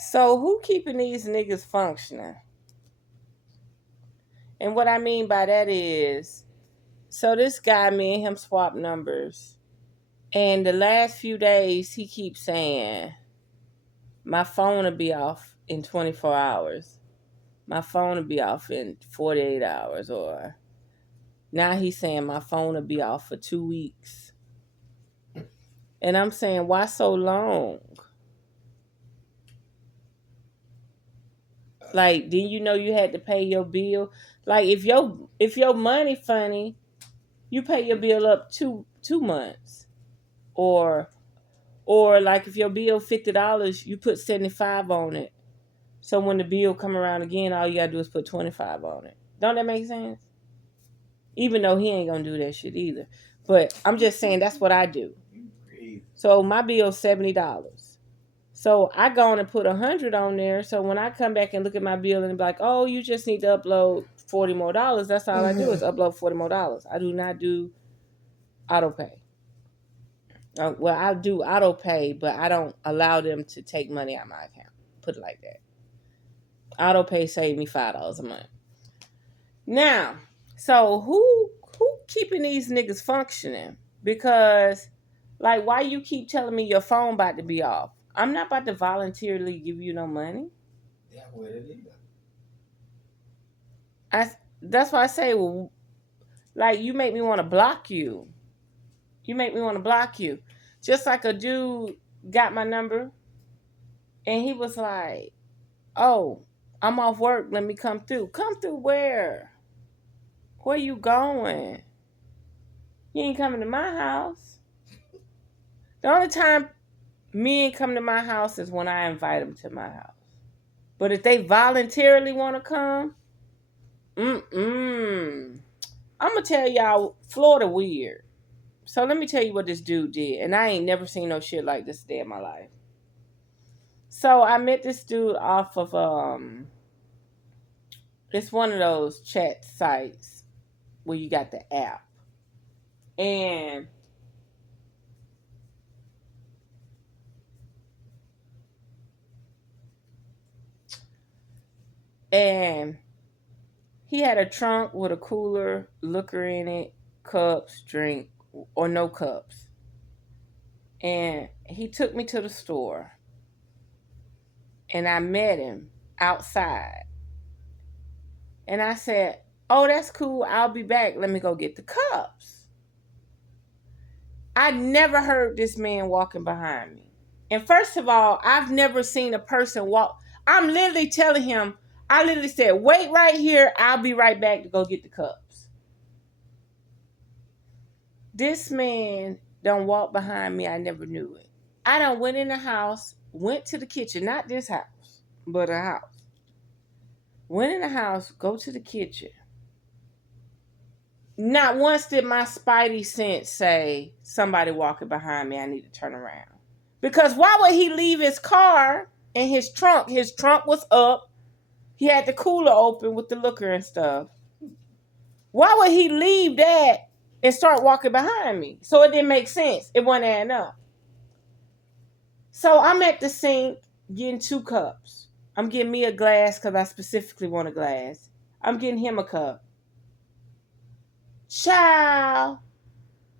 So who keeping these niggas functioning? And what I mean by that is, so this guy, me and him swap numbers. And the last few days, he keeps saying, my phone will be off in 24 hours. My phone will be off in 48 hours. Or now he's saying my phone will be off for 2 weeks. And I'm saying, why so long? Like, didn't you know you had to pay your bill? Like, if your money funny, you pay your bill up 2 months. Or like if your bill $50, you put 75 on it. So when the bill come around again, all you gotta do is put 25 on it. Don't that make sense? Even though he ain't gonna do that shit either. But I'm just saying that's what I do. So my bill's $70. So I go on and put 100 on there. So when I come back and look at my bill and be like, oh, you just need to upload $40 more, that's all I do is upload $40 more. I do not do auto pay. Well, I do auto pay, but I don't allow them to take money out of my account. Put it like that. Auto pay saved me $5 a month. Now, so who keeping these niggas functioning? Because, like, why you keep telling me your phone about to be off? I'm not about to voluntarily give you no money. Yeah, what it is. That's why I say, well, like, you make me want to block you. You make me want to block you. Just like a dude got my number, and he was like, oh, I'm off work. Let me come through. Come through where? Where you going? You ain't coming to my house. The only time men come to my house is when I invite them to my house. But if they voluntarily want to come, I'm going to tell y'all, Florida weird. So let me tell you what this dude did. And I ain't never seen no shit like this day in my life. So I met this dude off of, it's one of those chat sites where you got the app. And he had a trunk with a cooler, liquor in it, cups, drink, or no cups. And he took me to the store. And I met him outside. And I said, oh, that's cool. I'll be back. Let me go get the cups. I never heard this man walking behind me. And first of all, I've never seen a person walk. I'm literally telling him, I literally said, wait right here. I'll be right back to go get the cups. This man don't walk behind me. I never knew it. I done went in the house, went to the kitchen, not this house, but a house. Went in the house, go to the kitchen. Not once did my spidey sense say, somebody walking behind me, I need to turn around. Because why would he leave his car and his trunk? His trunk was up. He had the cooler open with the liquor and stuff. Why would he leave that and start walking behind me? So it didn't make sense. It wasn't adding up. So I'm at the sink getting 2 cups. I'm getting me a glass because I specifically want a glass. I'm getting him a cup. Child,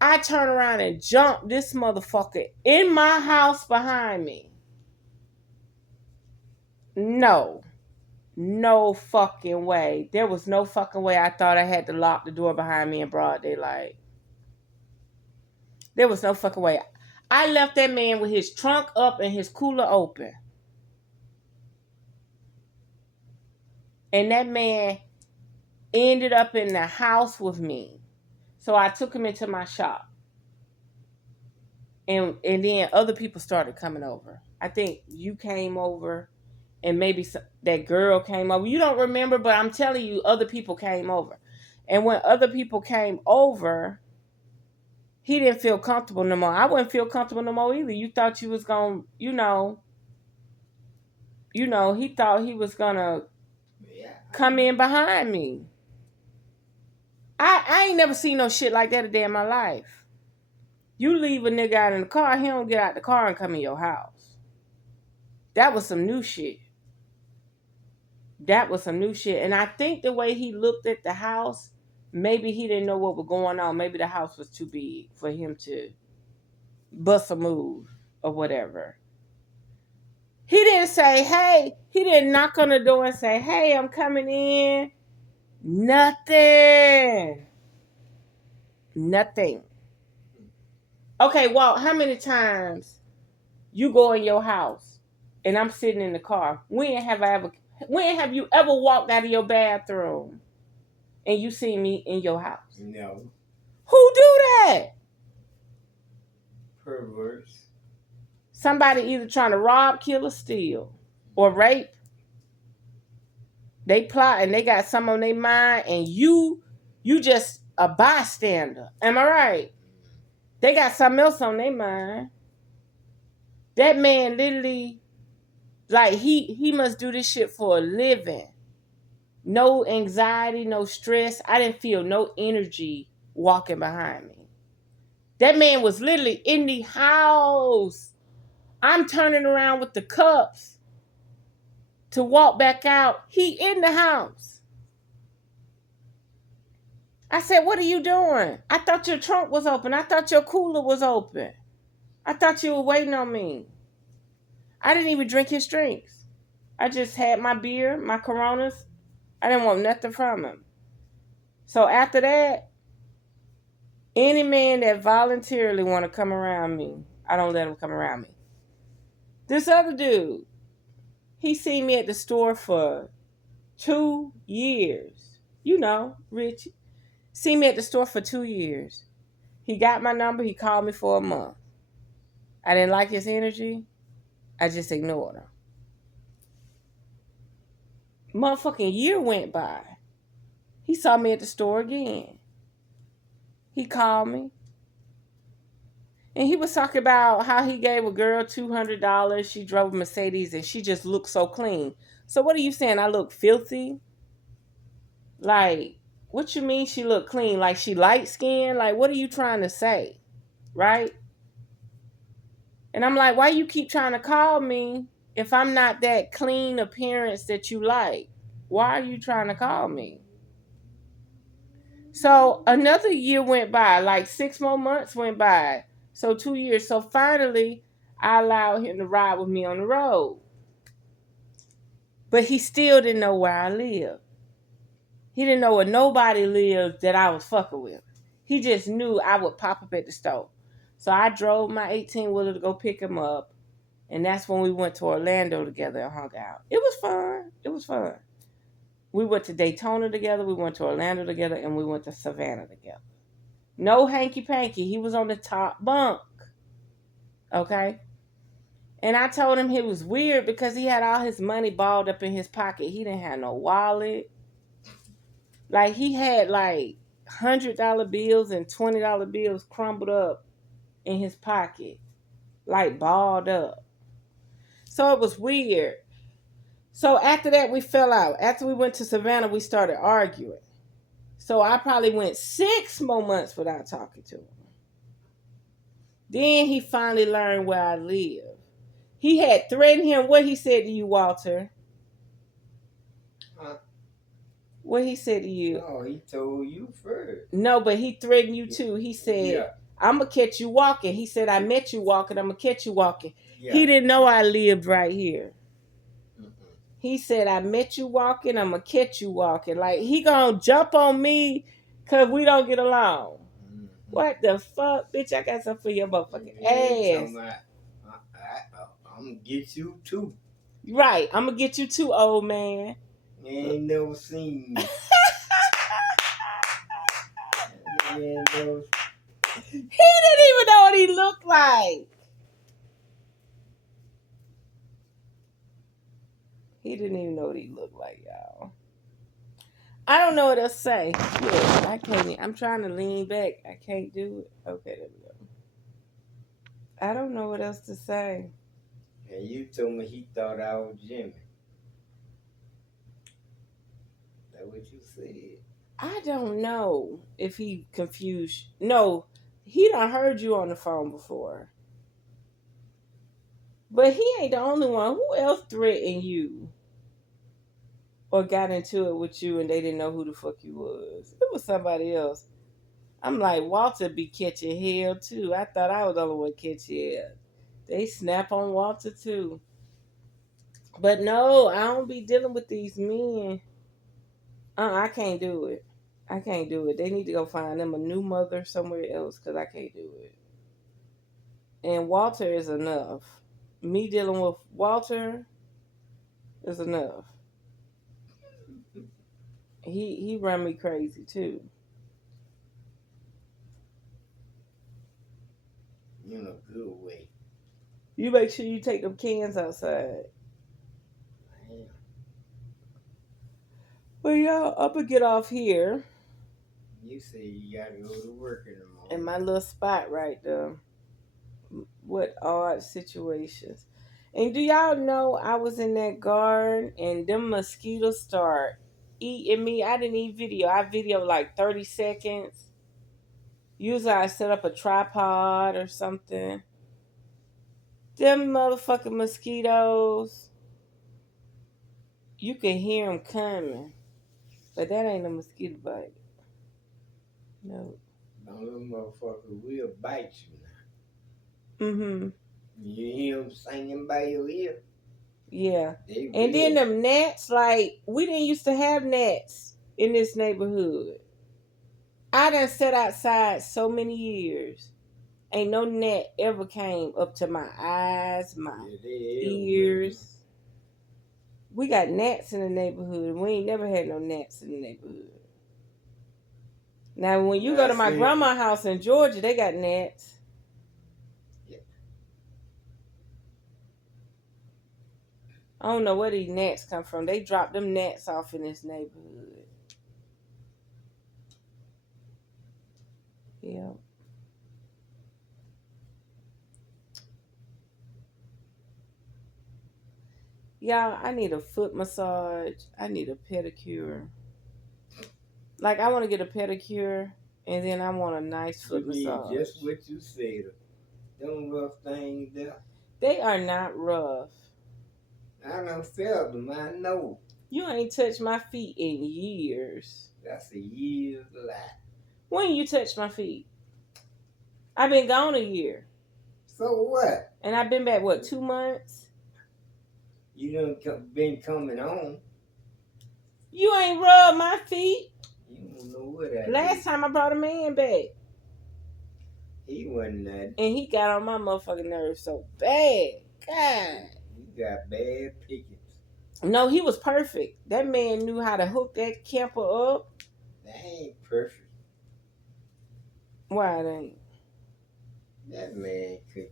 I turn around and jump this motherfucker in my house behind me. No fucking way. There was no fucking way I thought I had to lock the door behind me in broad daylight. There was no fucking way. I left that man with his trunk up and his cooler open. And that man ended up in the house with me. So I took him into my shop. And then other people started coming over. I think you came over and maybe that girl came over. You don't remember, but I'm telling you, other people came over. And when other people came over, he didn't feel comfortable no more. I wouldn't feel comfortable no more either. You thought you was going to, he thought he was going to come in behind me. I ain't never seen no shit like that a day in my life. You leave a nigga out in the car, he don't get out the car and come in your house. That was some new shit. That was some new shit. And I think the way he looked at the house, maybe he didn't know what was going on. Maybe the house was too big for him to bust a move or whatever. He didn't say, hey, he didn't knock on the door and say, hey, I'm coming in. Nothing. Nothing. Okay, Walt, how many times you go in your house and I'm sitting in the car? When have you ever walked out of your bathroom and you see me in your house? No. Who do that? Perverts. Somebody either trying to rob, kill, or steal, or rape. They plot and they got some on their mind, and you just a bystander. Am I right? They got something else on their mind. That man literally, like he must do this shit for a living. No anxiety, no stress. I didn't feel no energy walking behind me. That man was literally in the house. I'm turning around with the cups to walk back out. He in the house. I said, what are you doing? I thought your trunk was open. I thought your cooler was open. I thought you were waiting on me. I didn't even drink his drinks. I just had my beer, my Coronas. I didn't want nothing from him. So after that, any man that voluntarily want to come around me, I don't let him come around me. This other dude, he seen me at the store for 2 years. You know, Richie. Seen me at the store for 2 years. He got my number. He called me for a month. I didn't like his energy. I just ignored him. Motherfucking year went by. He saw me at the store again. He called me. And he was talking about how he gave a girl $200. She drove a Mercedes and she just looked so clean. So what are you saying? I look filthy? Like, what you mean she looked clean? Like she light skinned? Like, what are you trying to say? Right? And I'm like, why you keep trying to call me if I'm not that clean appearance that you like? Why are you trying to call me? So another year went by, like 6 more months went by. So 2 years. So finally, I allowed him to ride with me on the road. But he still didn't know where I lived. He didn't know where nobody lived that I was fucking with. He just knew I would pop up at the store. So I drove my 18-wheeler to go pick him up. And that's when we went to Orlando together and hung out. It was fun. It was fun. We went to Daytona together. We went to Orlando together. And we went to Savannah together. No hanky-panky. He was on the top bunk. Okay? And I told him it was weird because he had all his money balled up in his pocket. He didn't have no wallet. Like, he had, like, $100 bills and $20 bills crumbled up in his pocket. Like, balled up. So it was weird. So after that, we fell out. After we went to Savannah, we started arguing. So I probably went 6 more months without talking to him. Then he finally learned where I live. He had threatened him. What he said to you, Walter? What he said to you? No, he told you first. No, but he threatened you too. He said, I'm going to catch you walking. He said, I met you walking. I'm going to catch you walking. Yeah. He didn't know I lived right here. He said, I met you walking. I'm going to catch you walking. Like, he going to jump on me because we don't get along. Mm-hmm. What the fuck? Bitch, I got something for your motherfucking ass. I'm going to get you too. Right. I'm going to get you too, old man. You ain't never seen me. He didn't even know what he looked like. He didn't even know what he looked like, y'all. I don't know what else to say. Yeah, I can't. I'm trying to lean back. I can't do it. Okay, there we go. I don't know what else to say. And you told me he thought I was Jimmy. That's what you said. I don't know if he confused. No, he done heard you on the phone before. But he ain't the only one. Who else threatened you or got into it with you and they didn't know who the fuck you was? It was somebody else. I'm like, Walter be catching hell too. I thought I was the only one catching hell. They snap on Walter too. But no, I don't be dealing with these men. I can't do it. I can't do it. They need to go find them a new mother somewhere else because I can't do it. And Walter is enough. Me dealing with Walter is enough. He run me crazy too. In a good way. You make sure you take them cans outside. Man. Well, y'all, I'm gonna get off here You say you gotta go to work in the morning. in my little spot right there. What odd situations. And do y'all know I was in that garden and them mosquitoes start eating me? I didn't eat video. I videoed like 30 seconds. Usually I set up a tripod or something. Them motherfucking mosquitoes, you can hear them coming. But that ain't a mosquito bite. No. Them little motherfuckers will bite you now. Mm-hmm. You hear them singing by your ear. Yeah. They And then will. them gnats, like, we didn't used to have gnats in this neighborhood. I done sat outside so many years. Ain't no gnat ever came up to my eyes, my ears. We got gnats in the neighborhood. We ain't never had no gnats in the neighborhood. Now, when you go to my grandma's house in Georgia, they got gnats. Yeah. I don't know where these gnats come from. They dropped them gnats off in this neighborhood. Yeah. Y'all, I need a foot massage. I need a pedicure. Like, I want to get a pedicure, and then I want a nice foot massage. Just what you said. Them rough things there. They are not rough. I done felt them. I know. You ain't touched my feet in years. That's a year's lie. When you touched my feet? I've been gone a year. So what? And I've been back, what, 2 months? You done been coming on. You ain't rubbed my feet. You don't know what I Last time I brought a man back. He wasn't that. And he got on my motherfucking nerves so bad. God. You got bad pickings. No, he was perfect. That man knew how to hook that camper up. That ain't perfect. Why it ain't? That man could.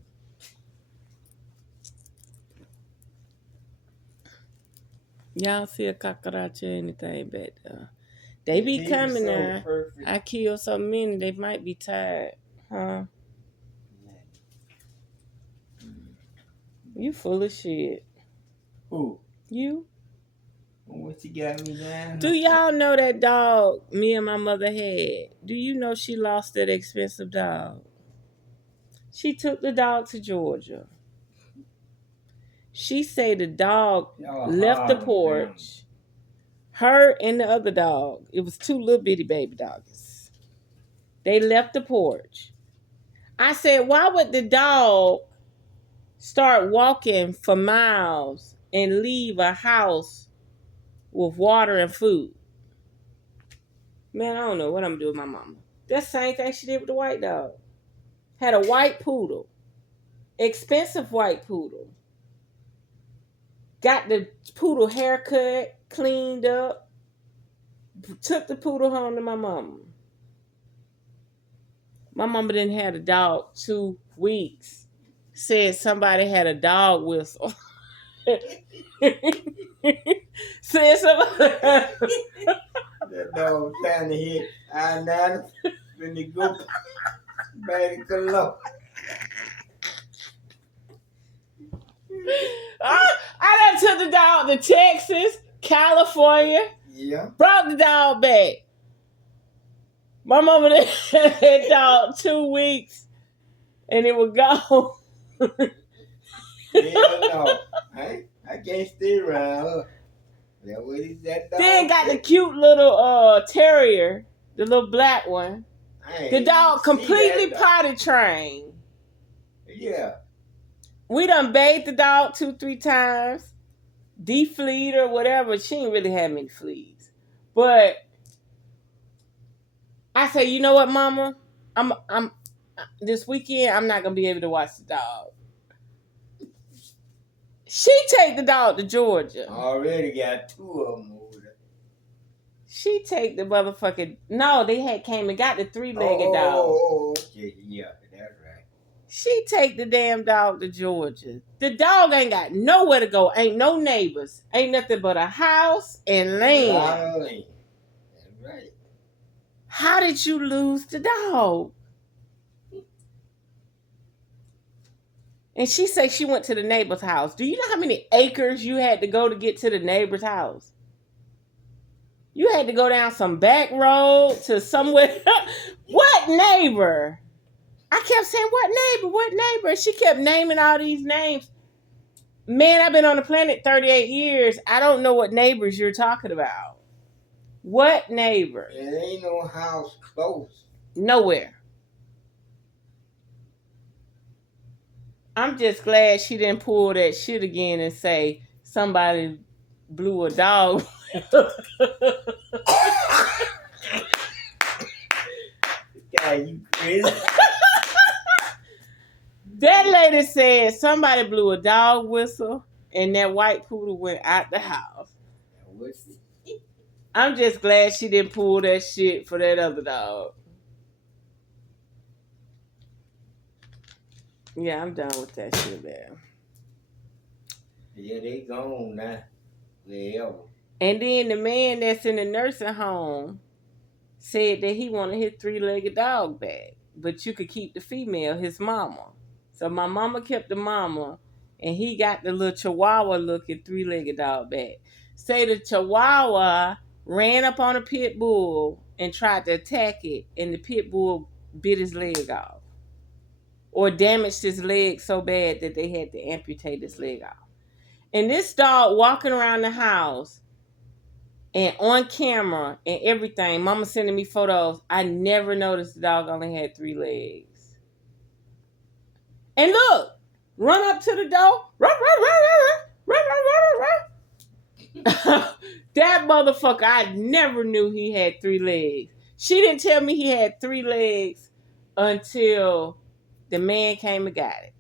Y'all see a cockroach or anything back there? They be coming so now. Perfect. I killed so many, they might be tired. Huh? You full of shit. Who? You? What you got me down? Do y'all know that dog me and my mother had? Do you know she lost that expensive dog? She took the dog to Georgia. She said the dog left the porch. Her and the other dog. It was 2 little bitty baby dogs. They left the porch. I said, why would the dog start walking for miles and leave a house with water and food? Man, I don't know what I'm doing with my mama. That's the same thing she did with the white dog. Had a white poodle. Expensive white poodle. Got the poodle haircut, cleaned up. Took the poodle home to my mama. My mama didn't have a dog 2 weeks. Said somebody had a dog whistle. Said somebody. That dog trying to hit I-90 when they go back to Cologne. I done took the dog to Texas, California. Yeah. Brought the dog back. My mama done had that dog 2 weeks and it was gone. Hell no. I can't stay around her. That what is that dog? Then got the cute little terrier, the little black one. The dog completely potty trained. Yeah. We done bathed the dog 2-3 times, defleed or whatever. She ain't really had many fleas, but I say, you know what, Mama? I'm this weekend. I'm not gonna be able to watch the dog. She take the dog to Georgia. Already got 2 of them over there. She take the motherfucking... No, they had came and got the 3-legged dog. Oh, okay. Yeah, that's right. She take the damn dog to Georgia. The dog ain't got nowhere to go. Ain't no neighbors. Ain't nothing but a house and land. A lot of land. That's right. How did you lose the dog? And she said she went to the neighbor's house. Do you know how many acres you had to go to get to the neighbor's house? You had to go down some back road to somewhere. What neighbor? I kept saying, what neighbor? What neighbor? She kept naming all these names. Man, I've been on the planet 38 years. I don't know what neighbors you're talking about. What neighbor? There ain't no house close. Nowhere. I'm just glad she didn't pull that shit again and say somebody blew a dog. God, you crazy. That lady said somebody blew a dog whistle and that white poodle went out the house. I'm just glad she didn't pull that shit for that other dog. Yeah, I'm done with that shit, man. Yeah, they gone now. Wherever. And then the man that's in the nursing home said that he wanted his 3-legged dog back, but you could keep the female, his mama. So my mama kept the mama, and he got the little chihuahua-looking 3-legged dog back. Say the chihuahua ran up on a pit bull and tried to attack it, and the pit bull bit his leg off. Or damaged his leg so bad that they had to amputate his leg off. And this dog walking around the house and on camera and everything, mama sending me photos, I never noticed the dog only had 3 legs. And look, run up to the door. That motherfucker, I never knew he had 3 legs. She didn't tell me he had 3 legs until the man came and got it.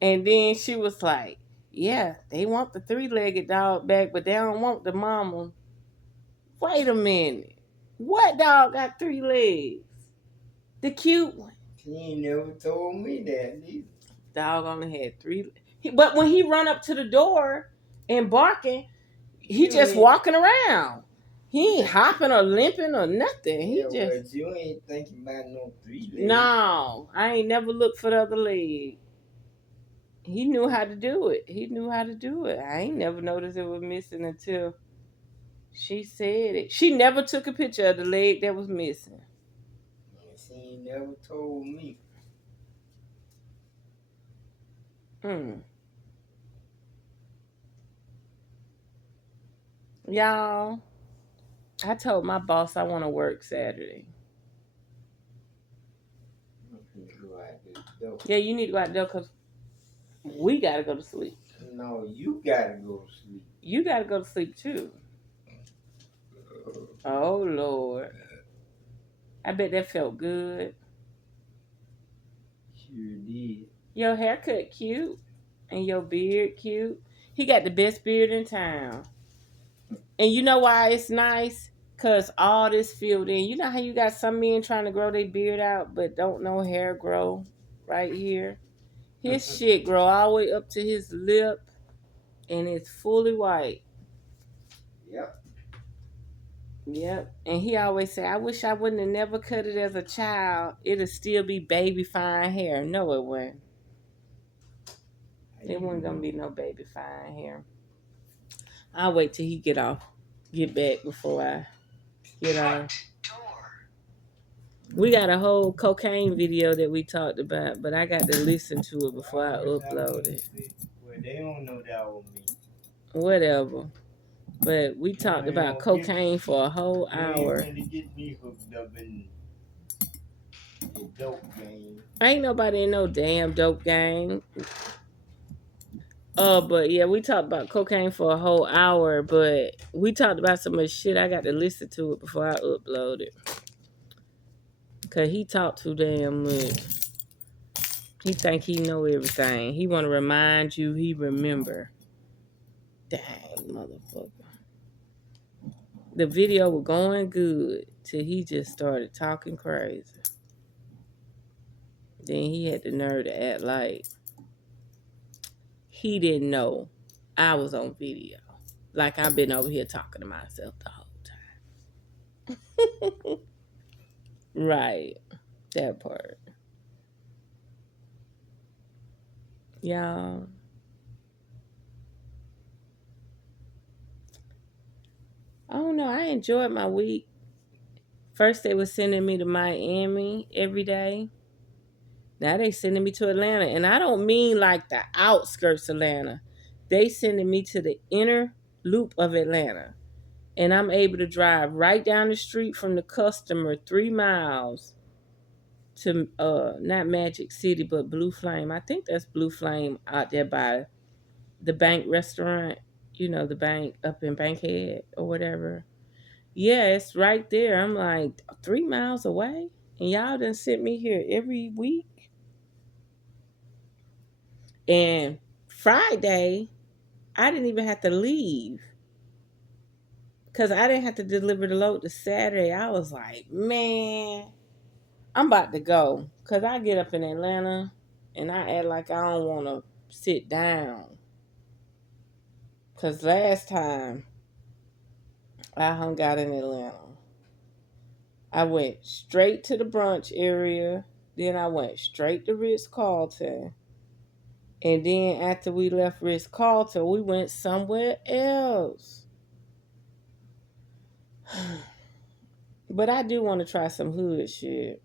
And then she was like, yeah, they want the 3-legged dog back, but they don't want the mama. Wait a minute. What dog got 3 legs? The cute one. She ain't never told me that either. Dog only had 3. But when he run up to the door and barking, he just walking around. He ain't hopping or limping or nothing. He just. But you ain't thinking about no 3 legs. No, I ain't never looked for the other leg. He knew how to do it. I ain't never noticed it was missing until she said it. She never took a picture of the leg that was missing. She ain't never told me. Y'all, I told my boss I want to work Saturday. Yeah, you need to go out there because we got to go to sleep. No, you got to go to sleep. You got to go to sleep too. Oh, Lord. I bet that felt good. Sure did. Your haircut cute. And your beard cute. He got the best beard in town. And you know why it's nice? Because all this filled in. You know how you got some men trying to grow their beard out but don't know hair grow right here? His shit grow all the way up to his lip. And it's fully white. Yep. And he always say, I wish I wouldn't have never cut it as a child. It'll still be baby fine hair. No, it wouldn't. It wasn't going to be no baby fine hair. I'll wait till he get back before I get off. We got a whole cocaine video that we talked about, but I got to listen to it before I upload it. But they don't know that was me. Whatever. But we talked about cocaine for a whole hour. You ain't get me hooked up in the dope game. Ain't nobody in no damn dope gang. But yeah, we talked about cocaine for a whole hour, but we talked about so much shit I got to listen to it before I upload it. Cause he talked too damn much. He think he know everything. He wanna remind you he remember. Dang, motherfucker. The video was going good till he just started talking crazy. Then he had the nerve to act like he didn't know I was on video. Like I've been over here talking to myself the whole time. Right. That part. Y'all. I don't know. I enjoyed my week. First, they were sending me to Miami every day. Now they sending me to Atlanta. And I don't mean like the outskirts of Atlanta. They sending me to the inner loop of Atlanta. And I'm able to drive right down the street from the customer 3 miles to not Magic City, but Blue Flame. I think that's Blue Flame out there by the Bank restaurant. You know, the bank up in Bankhead or whatever. Yeah, it's right there. I'm like 3 miles away. And y'all done sent me here every week. And Friday, I didn't even have to leave. Because I didn't have to deliver the load to Saturday. I was like, man, I'm about to go. Because I get up in Atlanta and I act like I don't want to sit down. Because last time I hung out in Atlanta, I went straight to the brunch area. Then I went straight to Ritz-Carlton. And then after we left Ritz-Carlton, we went somewhere else. But I do want to try some hood shit.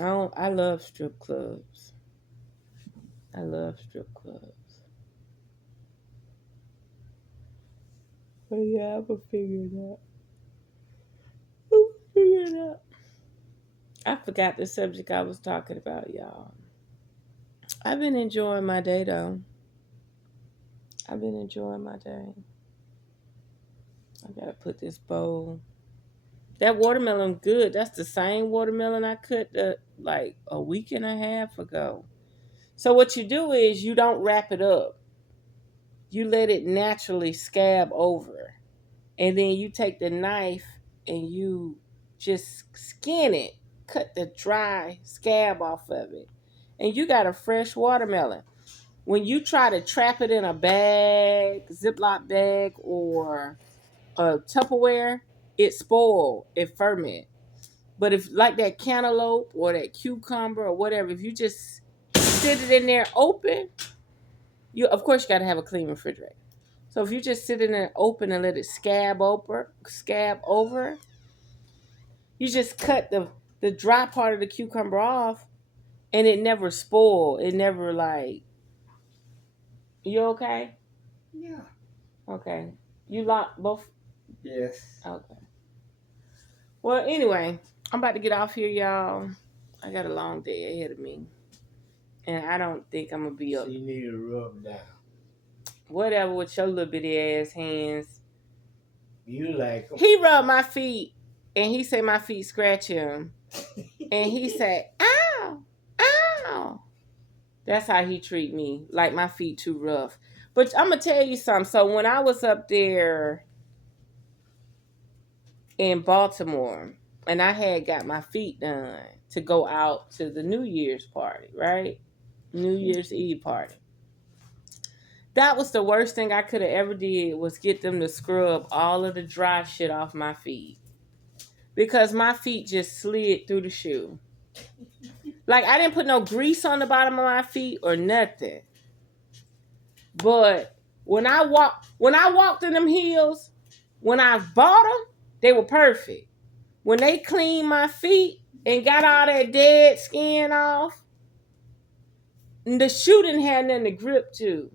I love strip clubs. I love strip clubs. But yeah, I'm gonna figure it out. I forgot the subject I was talking about, y'all. I've been enjoying my day though. I've been enjoying my day. I gotta put this bowl. That watermelon good. That's the same watermelon I cut like a week and a half ago. So what you do is you don't wrap it up. You let it naturally scab over. And then you take the knife and you just skin it. Cut the dry scab off of it. And you got a fresh watermelon. When you try to trap it in a bag, Ziploc bag, or a Tupperware, it spoil, it ferment. But if like that cantaloupe or that cucumber or whatever, if you just sit it in there open, you of course you got to have a clean refrigerator. So if you just sit in there open and let it scab over, you just cut the dry part of the cucumber off, and it never spoil. It never like. You okay? Yeah. Okay. You lock both? Yes. Okay. Well, anyway, I'm about to get off here, y'all. I got a long day ahead of me. And I don't think I'm going to be up. So you need to rub down. Whatever with your little bitty ass hands. You like them. He rubbed my feet, and he said my feet scratch him. And he said, ow, ow. That's how he treat me, like my feet too rough. But I'm going to tell you something. So when I was up there in Baltimore, and I had got my feet done to go out to the New Year's party, right? New Year's Eve party. That was the worst thing I could have ever did was get them to scrub all of the dry shit off my feet. Because my feet just slid through the shoe. Like I didn't put no grease on the bottom of my feet or nothing. But when I walked in them heels, when I bought them, they were perfect. When they cleaned my feet and got all that dead skin off, The shoe didn't have nothing to grip to.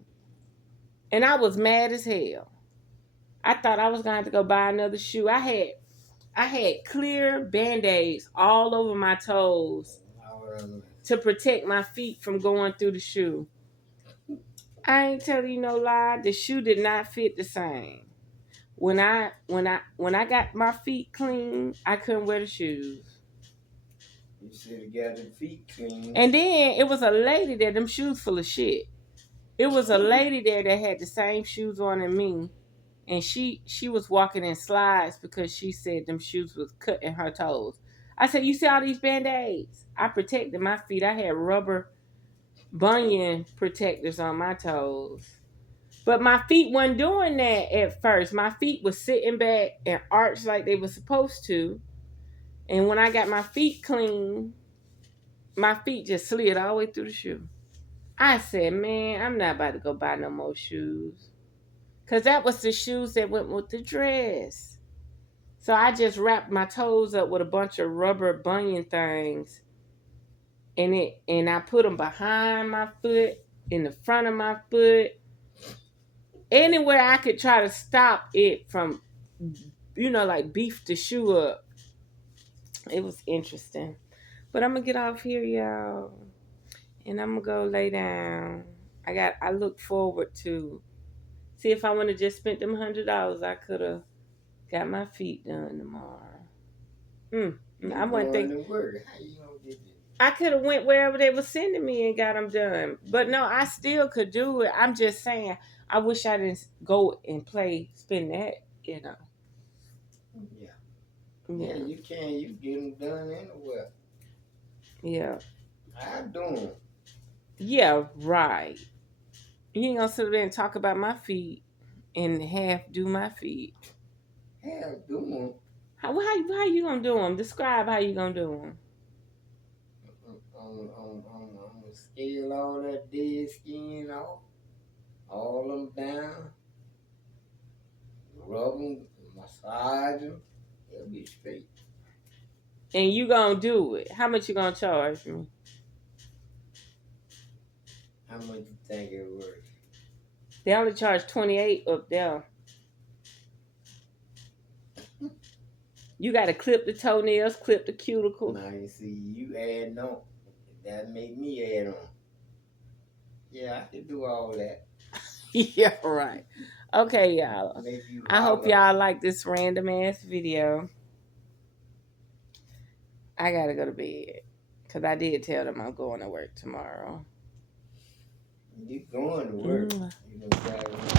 And I was mad as hell. I thought I was gonna have to go buy another shoe. I had clear band-aids all over my toes to protect my feet from going through the shoe. I ain't telling you no lie. The shoe did not fit the same. When I got my feet clean, I couldn't wear the shoes. You should have got the feet clean. And then it was a lady there, them shoes full of shit. It was a lady there that had the same shoes on as me. And she was walking in slides because she said them shoes was cutting her toes. I said, you see all these band-aids? I protected my feet. I had rubber bunion protectors on my toes. But my feet wasn't doing that at first. My feet was sitting back and arched like they were supposed to. And when I got my feet clean, my feet just slid all the way through the shoe. I said, man, I'm not about to go buy no more shoes. Because that was the shoes that went with the dress. So I just wrapped my toes up with a bunch of rubber bunion things. And I put them behind my foot, in the front of my foot. Anywhere I could try to stop it from, like beef the shoe up. It was interesting. But I'm going to get off here, y'all. And I'm going to go lay down. I look forward to, see if I would have just spent them $100, I could have got my feet done tomorrow. I wouldn't think. How you gonna get it? I could have went wherever they were sending me and got them done. But no, I still could do it. I'm just saying, I wish I didn't go and spend that, Yeah. Yeah, you can. You get them done anywhere. Yeah. I do them. Yeah, right. You ain't gonna sit there and talk about my feet and half do my feet. Half do them. How you gonna do them? Describe how you gonna do them. I'm gonna scale all that dead skin off, all them down, rub them, massage them, they'll be straight. And you gonna do it. How much you gonna charge me? How much you think it worth? They only charge $28 up there. You gotta clip the toenails, clip the cuticles. Now you see, you add on. That make me add on. Yeah, I can do all that. Yeah, right. Okay, y'all. I hope y'all like this random ass video. I gotta go to bed. Because I did tell them I'm going to work tomorrow. You going to work. You gonna drive